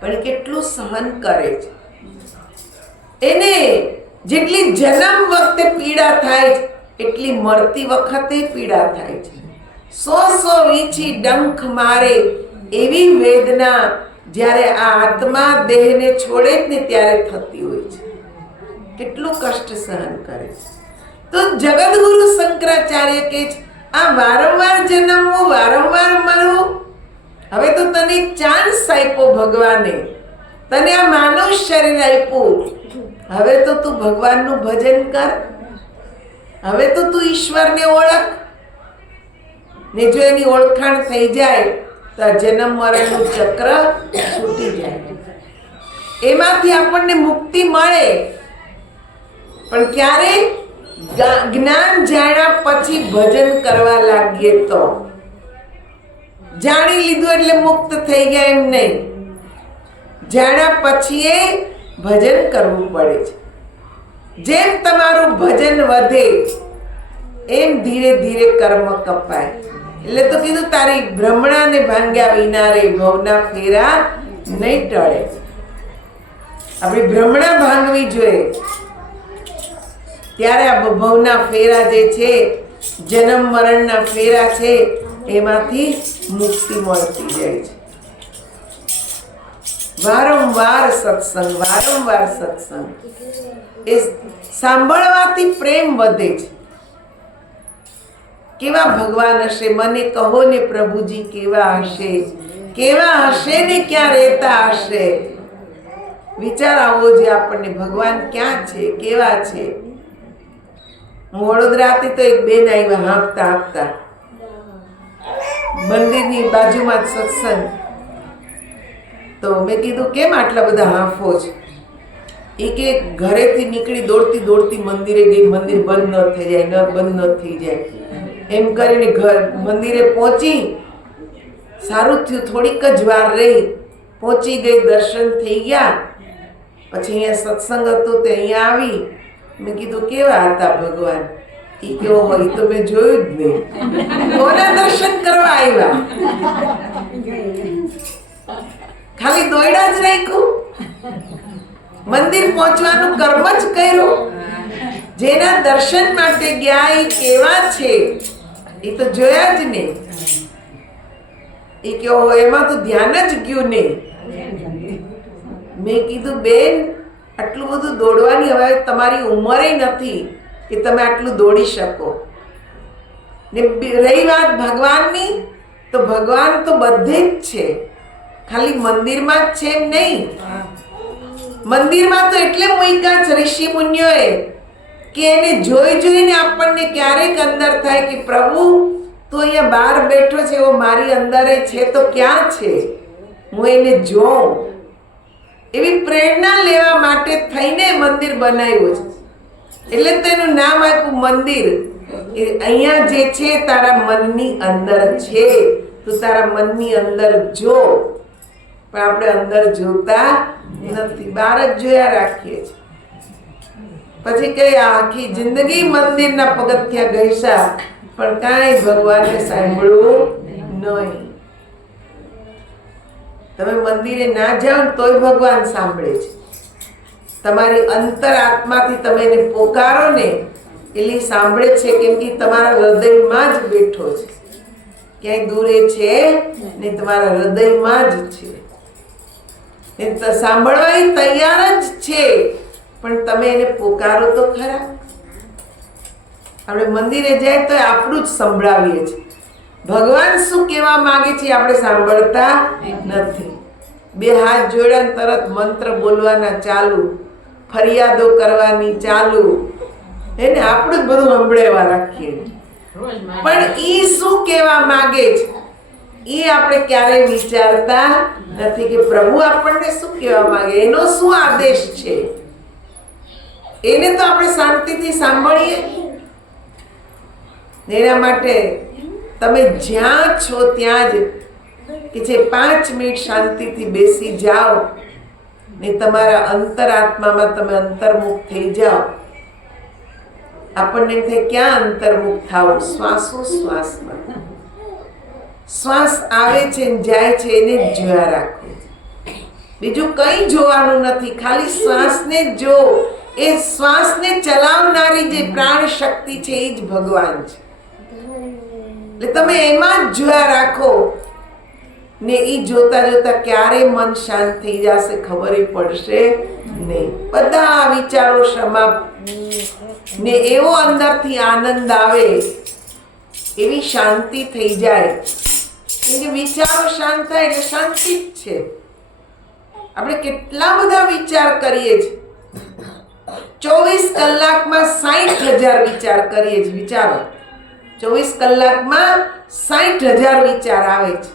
પણ કેટલું સહન કરે છે. એને જેટલી જન્મ વખતે પીડા થાય છે એટલી મરતી વખતે પીડા થાય છે. 100 વીંછી ડંખ મારે એવી વેદના જ્યારે આ આત્મા દેહને છોડે જ ને ત્યારે થતી હોય છે. કેટલું કષ્ટ સહન કરે છે. તો જગદગુરુ શંકરાચાર્ય કહે છે આ વારંવાર જન્મવું, વારંવાર મરવું. હવે તો તને ચાન્સ આપ્યો ભગવાને, તને આ માનવ શરીર આપ્યું, હવે તો તું ભગવાનનું ભજન કર, હવે તો તું ઈશ્વરને ઓળખ ને. જો એની ઓળખાણ થઈ જાય તો આ જન્મ મરણનું ચક્ર છૂટી જાય, એમાંથી આપણને મુક્તિ મળે. પણ ક્યારે? જ્ઞાન જાણ્યા પછી ભજન કરવા લાગીએ તો. જાણી લીધું એટલે મુક્ત થઈ ગયા એમ નહીં, જાણ્યા પછી એ ભજન કરવું પડે છે. જેમ તમારું ભજન વધે એમ ધીરે ધીરે કર્મ કપાય. એટલે તો કીધું તારી ભ્રમણાને ભાંગ્યા વિના રે ભવના ફેરા નહીં ટળે. આપણી ભ્રમણા ભાંગવી જોઈએ, ત્યારે આ ભવના ફેરા જે છે, જન્મ મરણના ફેરા છે, એમાંથી મુક્તિ મળતી જાય છે. વારંવાર સત્સંગ, વારંવાર સત્સંગ એ સાંભળવાથી પ્રેમ વધે છે. કેવા ભગવાન હશે મને કહો ને પ્રભુજી, કેવા હશે, કેવા હશે ને ક્યાં રહેતા હશે. વિચાર આવો જે આપણને ભગવાન ક્યાં છે, કેવા છે. હું વડોદરાથી તો એક બેન આવ્યા હાંફતા હાંફતા, મંદિરની બાજુમાં જ સત્સંગ. તો મેં કીધું કેમ આટલા બધા હાંફો છે? એ કે ઘરેથી નીકળી દોડતી દોડતી મંદિરે ગઈ, મંદિર બંધ ન થઈ જાય, બંધ ન થઈ જાય એમ કરીને મંદિરે પહોંચી. સારું થયું, થોડીક જ વાર રહી, પહોંચી ગઈ, દર્શન થઈ ગયા. પછી અહીંયા સત્સંગ હતો તે અહીંયા આવી. મેં કીધું કેવા હતા ભગવાન? એ કેવો હોય તો મેં જોયું જ નહીં. કોના દર્શન કરવા આવ્યા? ખાલી દોયડા જ રાખ્યું, મંદિર પહોંચવાનું કર્મ જ કર્યું. જેના દર્શન માટે ગયા એ કેવા છે એ તો જોયા જ નહીં. એ કેવો હોય એમાં તો ધ્યાન જ ગયું નહીં. મેં કીધું બેન આટલું બધું દોડવાની હવે તમારી ઉંમરે નથી કે તમે આટલું દોડી શકો. ને રહી વાત ભગવાનની, તો ભગવાન તો બધે જ છે, ખાલી મંદિરમાં જ છે એમ નહીં. મંદિરમાં તો એટલે મૂક્યા છે ઋષિ મુનિઓએ કે એને જોઈ જોઈને આપણને ક્યારેક અંદર થાય કે પ્રભુ તું અહીંયા બહાર બેઠો છે, એવો મારી અંદર છે તો ક્યાં છે, હું એને જોઉં. એવી પ્રેરણા લેવા માટે થઈને મંદિર બનાવ્યું છે. એટલે તો એનું નામ આપ્યું મંદિર. અહીંયા જે છે તારા મનની અંદર છે, તું તારા મનની અંદર જો. પણ આપણે અંદર જોતા નથી, બહાર જ જોયા રાખીએ છીએ. પછી કઈ આખી જિંદગી મંદિરના પગથિયા ઘસ્યા પણ કાંઈ ભગવાનને સાંભળવું નહીં. તમે મંદિરે ના જાઓ ને તોય ભગવાન સાંભળે છે. તમારી અંતર આત્માથી તમે એને પોકારો ને એટલે સાંભળે છે, કેમ કે તમારા હૃદયમાં જ બેઠો છે, ક્યાંય દૂરે છે ને તમારા હૃદયમાં જ છે. સાંભળવા એ તૈયાર જ છે, પણ તમે એને પોકારો તો ખરા. આપણે મંદિરે જાય તો આપણું જ સંભળાવીએ છીએ. ભગવાન શું કહેવા માંગે છે આપણે સાંભળતા નથી. બે હાથ જોડ્યા ને તરત મંત્ર બોલવાના ચાલુ, ફરિયાદો કરવાની ચાલુ, એને આપણું જ બધું સંભળેવા રાખીએ. પણ ઈ શું કહેવા માંગે છે એ આપણે ક્યારેય વિચારતા નથી કે પ્રભુ આપણને શું કહેવા માંગે, એનો શું આદેશ છે. એને તો આપણે શાંતિથી સાંભળીએ. એના માટે તમે જ્યાં છો ત્યાં જ કે જે 5 મિનિટ શાંતિથી બેસી જાઓ ને તમારા અંતરાત્મામાં તમે અંતર્મુખ થઈ જાઓ. આપણને એમ થાય ક્યાં અંતર્મુખ થાવ? શ્વાસોશ્વાસમાં. શ્વાસ આવે છે ને જાય છે એને જ જોયા રાખો. બીજું કંઈ જોવાનું નથી, ખાલી શ્વાસને જ જો. એ શ્વાસને ચલાવનારી જે પ્રાણ શક્તિ છે એ જ ભગવાન છે. એટલે તમે એમાં જ જોયા રાખો ને એ જોતા જોતા ક્યારે મન શાંત થઈ જશે ખબર પડશે નહીં. બધા વિચારો સમાપ્ત ને એવો અંદરથી આનંદ આવે, એવી શાંતિ થઈ જાય. કેમ કે વિચારો શાંત થાય એટલે શાંતિ જ છે. આપણે કેટલા બધા વિચાર કરીએ છીએ. 24 કલાકમાં 60,000 વિચાર કરીએ છીએ. વિચારો, 24 કલાકમાં 60,000 વિચાર આવે છે.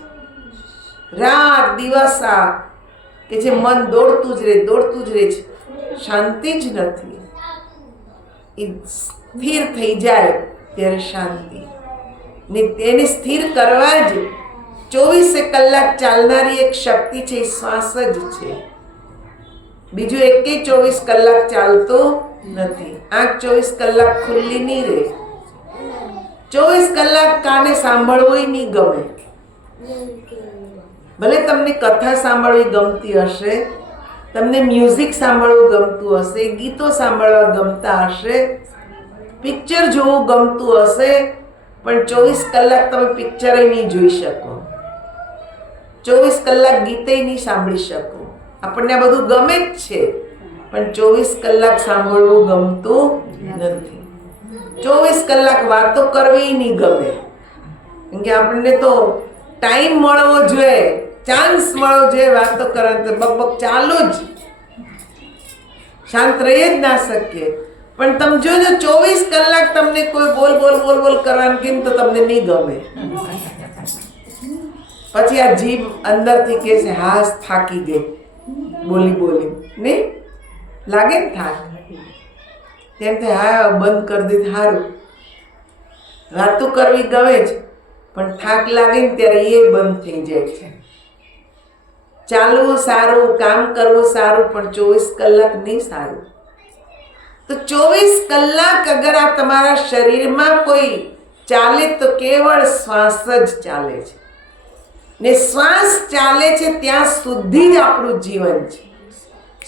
રાત દિવસ આ કે જે મન દોડતું જ રહે છે, શાંતિ જ નથી. એ સ્થિર થઈ જાય ત્યારે શાંતિ. ને તેને સ્થિર કરવા જ 24 કલાક ચાલનારી એક શક્તિ છે, એ શ્વાસ જ છે. બીજું એકેય 24 કલાક ચાલતો નથી. આંખ 24 કલાક ખુલ્લી નહીં રહે. 24 કલાક કાને સાંભળવું નહીં ગમે. ભલે તમને કથા સાંભળવી ગમતી હશે, તમને મ્યુઝિક સાંભળવું ગમતું હશે, ગીતો સાંભળવા ગમતા હશે, પિક્ચર જોવું ગમતું હશે, પણ 24 કલાક તમે પિક્ચર નહીં જોઈ શકો, 24 કલાક ગીતે નહીં સાંભળી શકો. આપણને આ બધું ગમે જ છે, પણ 24 કલાક સાંભળવું ગમતું નથી. 24 કલાક વાતો કરવી નહીં ગમે. કેમ કે આપણને તો ટાઈમ મળવો જોઈએ, ચાન્સ મળવો જોઈએ વાતો કરવાનો. તો બકબક ચાલુ જ, શાંત રહી જ ના શકીએ. પણ તમે જોજો 24 કલાક તમને કોઈ બોલ બોલ બોલ બોલ કરવાનું કેમ તો તમને નહીં ગમે. પછી આ જીભ અંદરથી કહે છે હાસ થાકી ગઈ બોલી બોલી, નહીં લાગે ને થાક? તેમ થાય હા બંધ કરી દીધું સારું. વાતો કરવી ગમે છે, પણ થાક લાગે ને ત્યારે એ બંધ થઈ જાય છે. ચાલવું સારું, કામ કરવું સારું, પણ 24 કલાક નહીં સારું. તો 24 કલાક અગર આ તમારા શરીરમાં કોઈ ચાલે તો કેવળ શ્વાસ જ ચાલે છે. ને શ્વાસ ચાલે છે ત્યાં સુધી જ આપણું જીવન છે.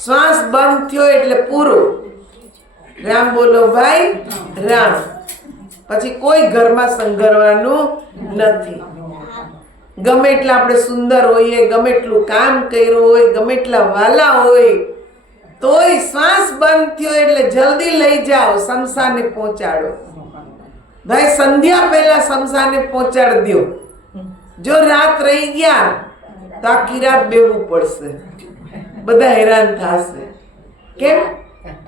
શ્વાસ બંધ થયો એટલે પૂરું. રામ બોલો ભાઈ રામ. પછી કોઈ ઘરમાં સંઘરવાનું નથી. ગમે એટલા આપણે સુંદર હોઈએ, ગમે એટલું કામ કર્યું હોય, ગમે એટલા વાલા હોય, તોય શ્વાસ બંધ થયો એટલે જલ્દી લઈ જાઓ, શમશાને પહોંચાડો. ભાઈ સંધ્યા પહેલા શમશાને પહોંચાડી દો. જો રાત રહી ગયા તો આખી રાત બેવું પડશે, બધા હેરાન થશે. કેમ?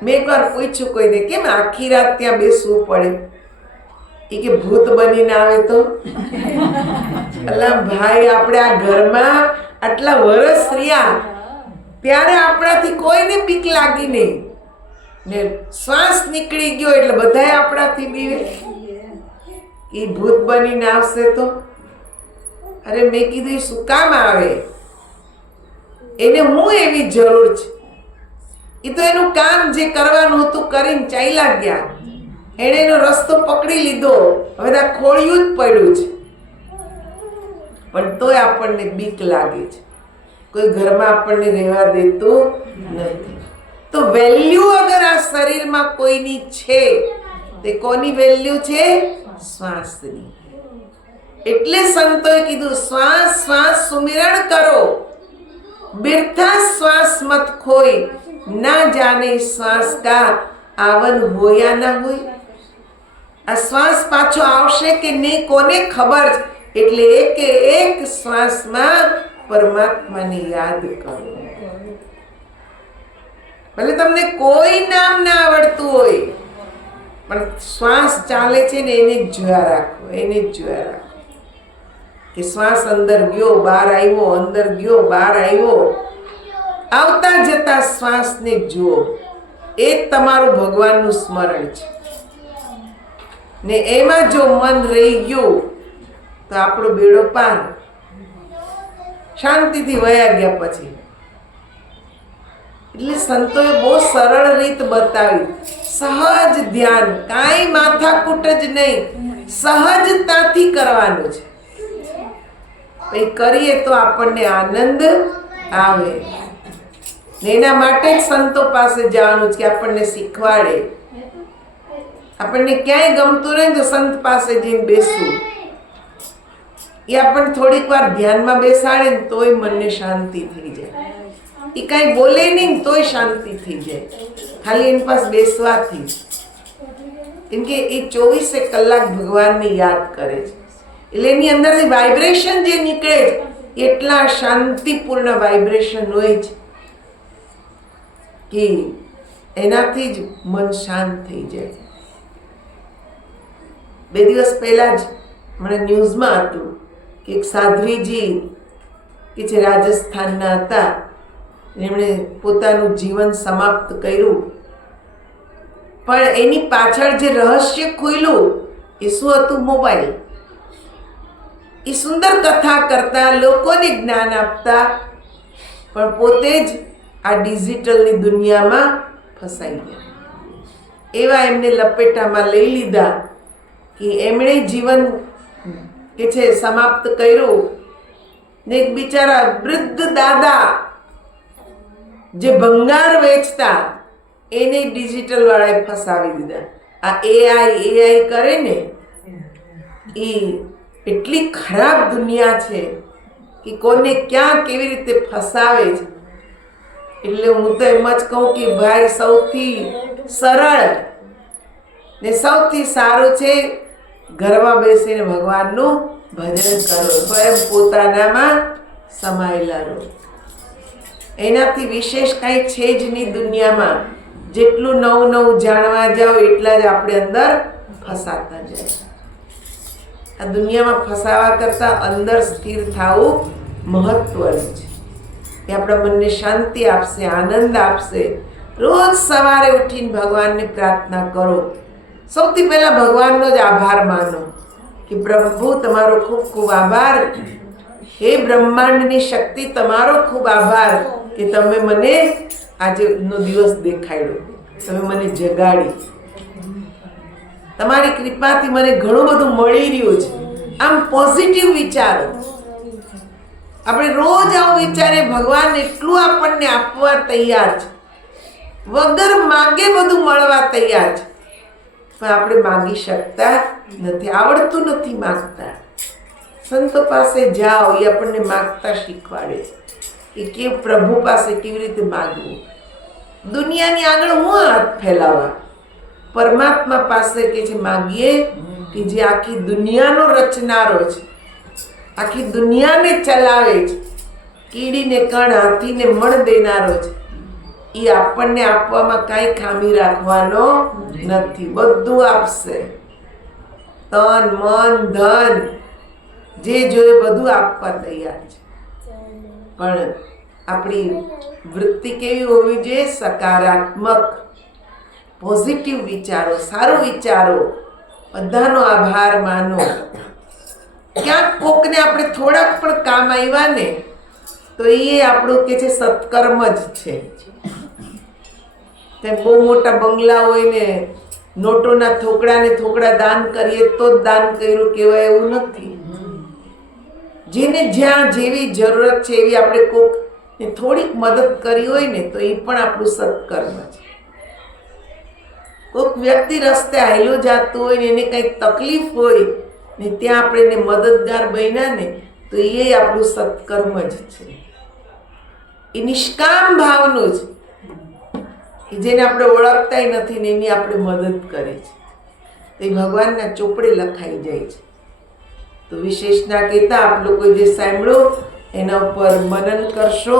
મેં એકવાર પૂછ્યું કોઈને, કેમ આખી રાત ત્યાં બેસવું પડે? એ કે ભૂત બનીને આવે તો. અલા ભાઈ, આપણે આ ઘરમાં આટલા વર્ષ રહ્યા ત્યારે આપણાથી કોઈને બીક લાગી નહીં, ને શ્વાસ નીકળી ગયો એટલે બધાય આપણાથી બીવે. એ ભૂત બનીને આવશે તો? અરે મેં કીધું શું કામ આવે? એને હું એવી જરૂર છે? એ તો એનું કામ જે કરવાનું હતું કરીને ચાલ્યા ગયા. એણે એનો રસ્તો પકડી લીધો, હવે ત્યાં ખોળિયું જ પડ્યું છે. પણ તોય આપણને બીક લાગે છે. કોઈ ઘરમાં આપણને રહેવા દેતું નથી. તો વેલ્યુ અગર આ શરીરમાં કોઈની છે, તે કોની વેલ્યુ છે? શ્વાસની. એટલે સંતોએ કીધું શ્વાસ શ્વાસ સુમિરણ કરો, बिरथा श्वास मत खोई, ना जाने श्वास का आवन हो या ना होय। आ श्वास पाछो आवशे के नहीं कोने खबर। એટલે એક એક શ્વાસમાં પરમાત્માને યાદ કરો। ભલે તમને કોઈ નામ ના આવડતું હોય, પણ શ્વાસ ચાલે છે ને એને જ જોયા રાખો, એને જ જોયા રાખો કે શ્વાસ અંદર ગયો બહાર આવ્યો, અંદર ગયો બહાર આવ્યો। આવતા જતા શ્વાસને જુઓ, એ જ તમારું ભગવાનનું સ્મરણ છે। ને એમાં જો મન રહી ગયું તો આપણો બેડો પાર, શાંતિથી વયા ગયા પછી। એટલે સંતોએ બહુ સરળ રીત બતાવી, સહજ ધ્યાન, કાંઈ માથાકૂટ જ નહીં, સહજતાથી કરવાનું છે। પછી કરીએ તો આપણને આનંદ આવે। એના માટે જ સંતો પાસે જવાનું છે કે આપણને શીખવાડે। આપણને ક્યાંય ગમતું નહીં તો સંત પાસે જઈને બેસવું, એ આપણને થોડીક વાર ધ્યાનમાં બેસાડે ને તોય મનને શાંતિ થઈ જાય। એ કાંઈ બોલે નહીં તોય શાંતિ થઈ જાય, ખાલી એની પાસે બેસવાથી। કેમ કે એ 24 કલાક ભગવાનને યાદ કરે છે, એટલે એની અંદરથી વાઇબ્રેશન જે નીકળે છે એટલા શાંતિપૂર્ણ વાઇબ્રેશન હોય છે કે એનાથી જ મન શાંત થઈ જાય। 2 દિવસ પહેલા જ હમણાં ન્યૂઝમાં હતું કે એક સાધ્વીજી કે જે રાજસ્થાનના હતા, એમણે પોતાનું જીવન સમાપ્ત કર્યું, પણ એની પાછળ જે રહસ્ય ખુલ્યું એ શું હતું? મોબાઈલ। એ સુંદર કથા કરતા, લોકોને જ્ઞાન આપતા, પણ પોતે જ આ ડિજિટલની દુનિયામાં ફસાઈ ગયા। એવા એમને લપેટામાં લઈ લીધા કે એમણે જીવન કે છે સમાપ્ત કર્યું। ને એક બિચારા વૃદ્ધ દાદા જે ભંગાર વેચતા, એને ડિજિટલ વાળાએ ફસાવી દીધા। આ એઆઈ કરે ને, એ એટલી ખરાબ દુનિયા છે કે કોને ક્યાં કેવી રીતે ફસાવે છે। એટલે હું તો એમ જ કહું કે ભાઈ, સૌથી સરળ ને સૌથી સારું છે ઘરમાં બેસીને ભગવાનનું ભજન કરો, સ્વયં પોતાનામાં સમાયેલા રહો। એનાથી વિશેષ કાંઈ છે જ નહીં દુનિયામાં। જેટલું નવું નવું જાણવા જાઓ એટલા જ આપણે અંદર ફસાતા જાય। આ દુનિયામાં ફસાવા કરતાં અંદર સ્થિર થવું મહત્વનું છે। એ આપણા મનને શાંતિ આપશે, આનંદ આપશે। રોજ સવારે ઉઠીને ભગવાનને પ્રાર્થના કરો। સૌથી પહેલા ભગવાનનો જ આભાર માનો કે પ્રભુ તમારો ખૂબ ખૂબ આભાર, હે બ્રહ્માંડની શક્તિ તમારો ખૂબ આભાર કે તમે મને આજનો દિવસ દેખાડ્યો, તમે મને જગાડી, તમારી કૃપાથી મને ઘણું બધું મળી રહ્યું છે। આમ પોઝિટિવ વિચારો। આપણે રોજ આવું વિચારે, ભગવાન એટલું આપણને આપવા તૈયાર છે, વગર માગે બધું મળવા તૈયાર છે, પણ આપણે માગી શકતા નથી, આવડતું નથી માગતા। સંતો પાસે જાઓ, એ આપણને માગતા શીખવાડે છે કે પ્રભુ પાસે કેવી રીતે માગવું। દુનિયાની આગળ હું હાથ ફેલાવા, પરમાત્મા પાસે કે છે માગીએ કે જે આખી દુનિયાનો રચનારો છે, આખી દુનિયાને ચલાવે છે, કીડીને કણ હાથીને મણ દેનારો છે। એ આપણને આપવામાં કાંઈ ખામી રાખવાનો નથી, બધું આપશે। તન મન ધન જે જોઈએ બધું આપવા તૈયાર છે, પણ આપણી વૃત્તિ કેવી હોવી જોઈએ? સકારાત્મક, પોઝિટિવ વિચારો, સારું વિચારો, બધાનો આભાર માનો। ક્યાંક કોકને આપણે થોડાક પણ કામ આવ્યા ને તો એ આપણું કે છે સત્કર્મ જ છે। તે બહુ મોટા બંગલા હોય ને નોટોના થોકડાને થોકડા દાન કરીએ તો જ દાન કર્યું કહેવાય એવું નથી। જેને જ્યાં જેવી જરૂરત છે એવી આપણે કોકને થોડીક મદદ કરી હોય ને તો એ પણ આપણું સત્કર્મ છે। કોઈક વ્યક્તિ રસ્તે હાલ્યો જતો હોય ને એને કંઈક તકલીફ હોય ને ત્યાં આપણે એને મદદગાર બન્યા ને તો એ આપણું સત્કર્મ જ છે. એ નિષ્કામ ભાવનું જ, કે જેને આપણે ઓળખતાય નથી ને એની આપણે મદદ કરી છે, તો એ ભગવાનના ચોપડે લખાઈ જાય છે. તો વિશેષના કહેતા આપ લોકો જે સાંભળો એના ઉપર મનન કરશો.